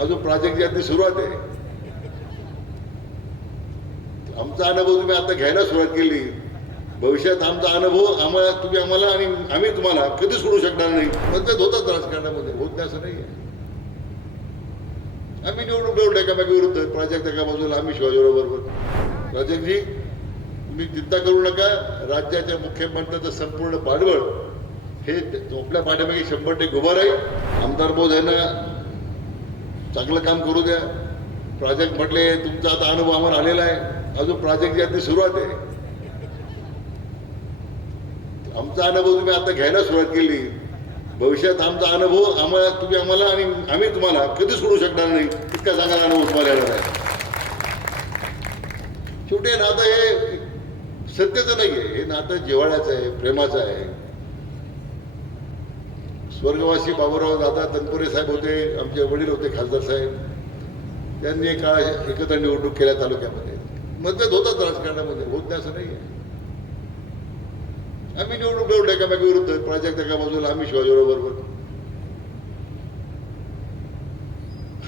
अजून प्रोजेक्टची अगदी सुरुवात आहे. आमचा अनुभव तुम्ही आता घ्यायला सुरुवात केली. भविष्यात आमचा अनुभव तुम्ही आम्हाला आणि आम्ही तुम्हाला कधी सोडू शकणार नाही. मतभेद होतात राजकारणामध्ये, होत नाही असं नाही आहे. आम्ही निवडणूक लढवू एकामेका विरुद्ध, प्रोजेक्ट एका बाजूला, आम्ही शिवाजीराव बरोबर. प्रोजेक्टजी तुम्ही चिंता करू नका. राज्याच्या मुख्यमंत्र्यांचं संपूर्ण पाठबळ हे आपल्या पाठीमागे 100% उभं राहील. आमदार महोदयांना चांगलं काम करू द्या. प्रोजेक्ट म्हटले, तुमचा आता अनुभव आम्हाला आलेला आहे. अजून प्रोजेक्टची अगदी सुरुवात आहे. आमचा अनुभव तुम्ही आता घ्यायला सुरुवात केली. भविष्यात आमचा अनुभव तुम्ही आम्हाला आणि आम्ही तुम्हाला कधी सोडू शकणार नाही. इतका चांगला अनुभव तुम्हाला येणार आहे. शेवटी नातं हे सत्याचं नाही आहे, हे नातं जिव्हाळ्याचं आहे, प्रेमाचं आहे. स्वर्गवासी बाबूराव दादा तनपुरे साहेब होते, आमचे वडील होते खासदार साहेब. त्यांनी काळ एकत्र निवडणूक केल्या तालुक्यामध्ये. मतभेद होतात राजकारणामध्ये, होत नाही असं नाही आहे. आम्ही निवडणूक लढवू एकामेका विरुद्ध, प्रोजेक्ट एका बाजूला, आम्ही शिवाजीराव बरोबर.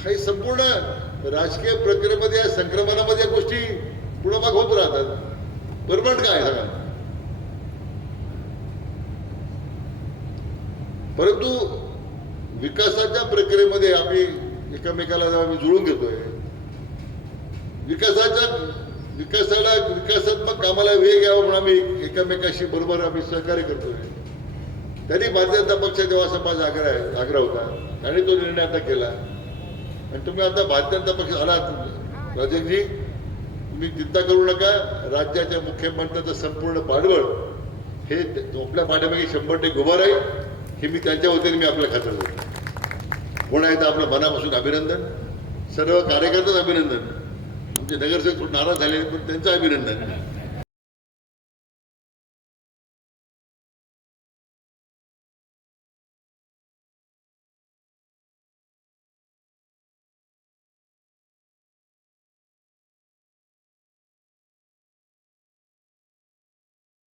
हे संपूर्ण राजकीय प्रक्रियेमध्ये, या संक्रमणामध्ये या गोष्टी पुढे माग होत राहतात. परमनंट काय सांगा. परंतु विकासाच्या प्रक्रियेमध्ये आम्ही एकमेकाला आम्ही जुळून घेतोय. विकासात्मक कामाला वेग यावा म्हणून आम्ही एकमेकाशी बरोबर आम्ही सहकार्य करतोय. त्यांनी भारतीय जनता पक्ष तेव्हा असा माझा आग्रह होता आणि तो निर्णय आता केला. आणि तुम्ही आता भारतीय जनता पक्ष आलात. राजेशजी तुम्ही चिंता करू नका. राज्याच्या मुख्यमंत्र्यांचं संपूर्ण पाठबळ हे आपल्या पाठीमागे 100% उभं राहील. हे मी त्यांच्या वतीने मी आपल्या खात्यात होतो. पुन्हा एकदा आपलं मनापासून अभिनंदन. सर्व कार्यकर्त्यांचं अभिनंदन. आमचे नगरसेवक नाराज झाले पण त्यांचं अभिनंदन.